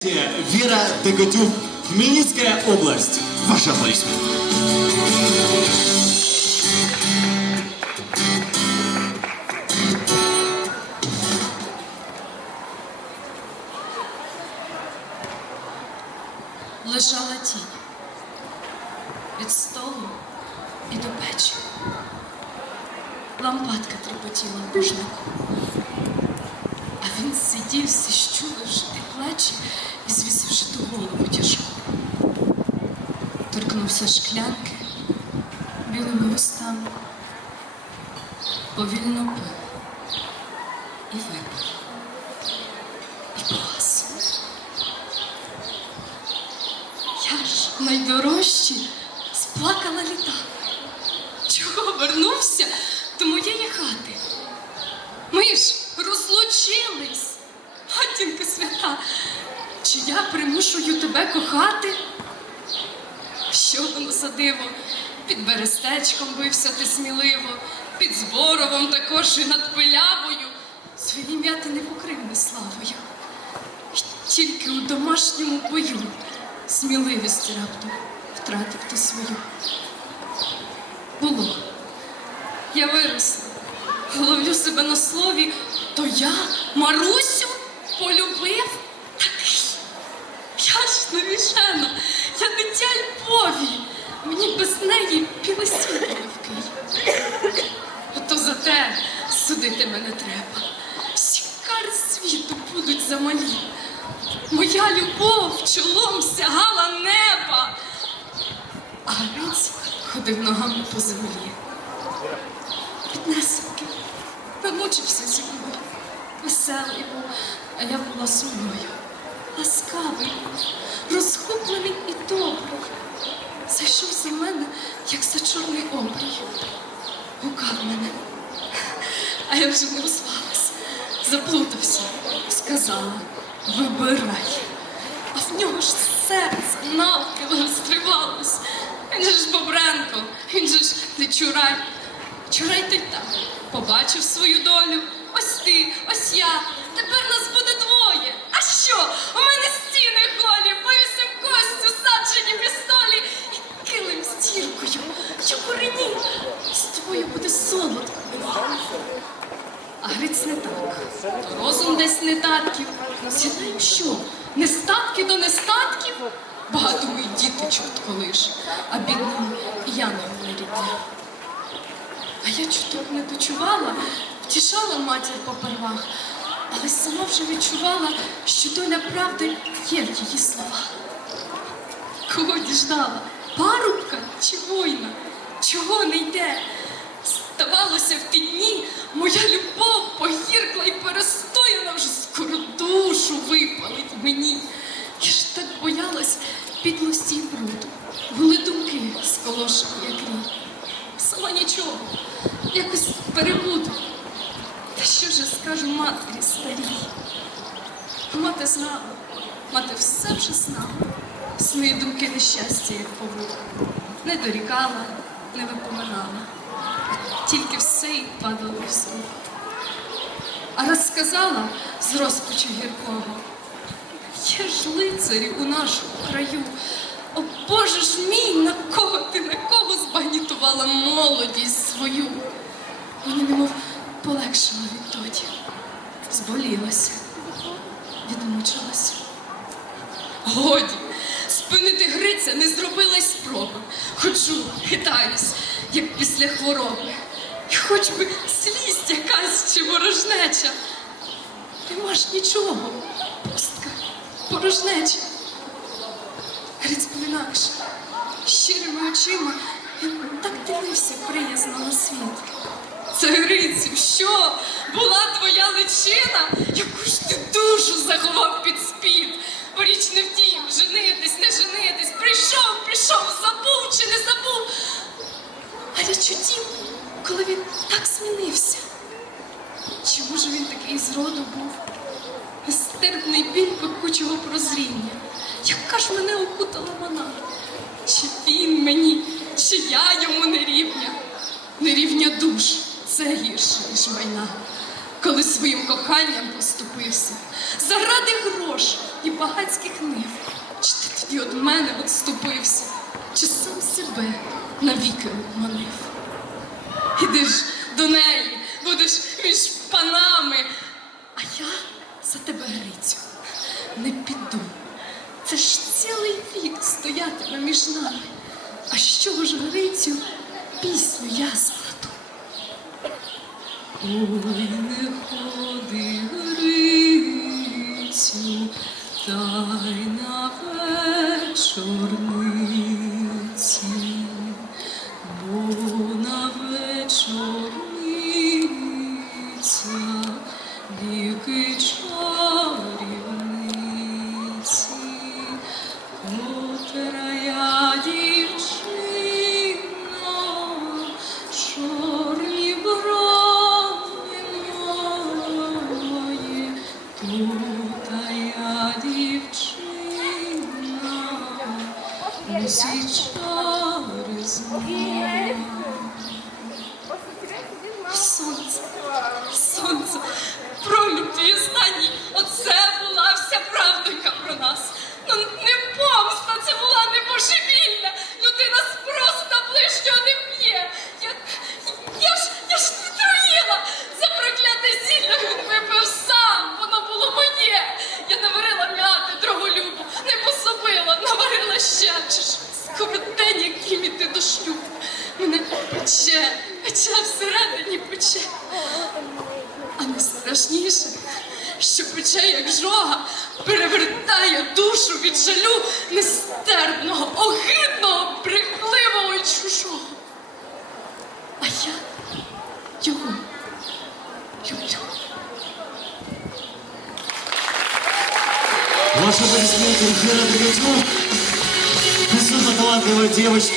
Вера Деготюк, Хмельницкая область. Ваши аплодисменты. лежала тінь від столу і до печі. Лампадка трепотіла в бужнику. А він сидів, зіщуливши ті плечі і звісивши ту голову тяжку. Торкнувся шклянки білими вустами, повільно пив і випив, і погас. Я ж найдорожчі сплакала літа. Чого вернувся тебе кохати? Що воно за диво? Під берестечком бився ти сміливо, під зборовом також і над пилявою. Своє ім'я не покрив не славою. І тільки у домашньому бою сміливість раптом втратив ти свою. Було. Я виросла, ловлю себе на слові, то я Марусю полюбив такий. Я ж навіжена, я дитя Львові, мені без неї біле світло вкий. То за те судити мене треба. Всі кари світу будуть замалі. Моя любов чолом сягала неба, а Гриць ходив ногами по землі. Піднесенький, намучився зі мною. Веселий був, а я була сумною. Ласкавий, розхоплений і добрий. Зайшов за мене, як за чорний обрій. Гукав мене. А я вже не розвалась, заплутався, сказала, вибирай. А в нього ж серце навпіл розтривалось. Він же ж Бобренко, він же ж не чурай. Чурай ти там, побачив свою долю. Ось ти, Гриць не так. Розум десь не татків. Сідаєм що? Нестатки до нестатків? Багатому й діточок колиш, а бідному і янгол не рідня. А я чуток не дочувала, втішала матір попервах, але сама вже відчувала, що доля правди є в її словах. Кого діждала? Парубка чи воїна? Чого не йде? Здавалося, в ті дні моя любов погіркла і перестояна вже скоро душу випалить мені. Я ж так боялась підлості і бруду. Були думки сколошені, як рій. Сама нічого, якось перебуду. Та що ж я скажу матері старій? Мати знала, мати все вже знала. Сни думки нещастя, як повух. Не дорікала, не випоминала. Тільки все й падало в сон. А раз сказала з розпачу гіркого, є ж лицарі у нашому краю. О Боже ж мій, на кого ти, на кого збагнітувала молодість свою? Мені немов полегшило відтоді, зболілася, відмучилася. Годі, спинити Гриця не зробила й спроби. Ходжу, хитаюсь, як після хвороби. І хоч би слізь якась чи ворожнеча. Нема ж нічого, пустка, порожнеча. Гриць був інакше, щирими очима він так дивився приязно на світ. Це Грицю, що була твоя личина, яку ж ти душу заховав під спід. Поріч не втім, женитись, не женитись, прийшов, прийшов, забув чи не забув. А я чудів, коли він так змінився. Чи може він такий з роду був? Нестерпний біль пекучого прозріння. Яка ж мене окутала вона? Чи він мені, чи я йому не рівня? Не рівня душ, це гірше, ніж майна. Коли своїм коханням поступився, заради грош і багатських нив. Чи ти тоді від мене відступився, чи сам себе навіки обманив? Іди ж до неї, будеш між панами, а я за тебе Грицю не піду. Це ж цілий вік стоятиме між нами. А що ж Грицю пісню я складу? Ой, не ходи, Грицю, Shine a fresh усі чари знаю. Сонце, сонце, всередині пече. А найстрашніше, що пече, як жога, перевертає душу від жалю нестерпного, огидного, брехливого і чужого. А я його люблю. Ваши аплодисменты, Эльвира Ткачук. Безумно талантливая девочка.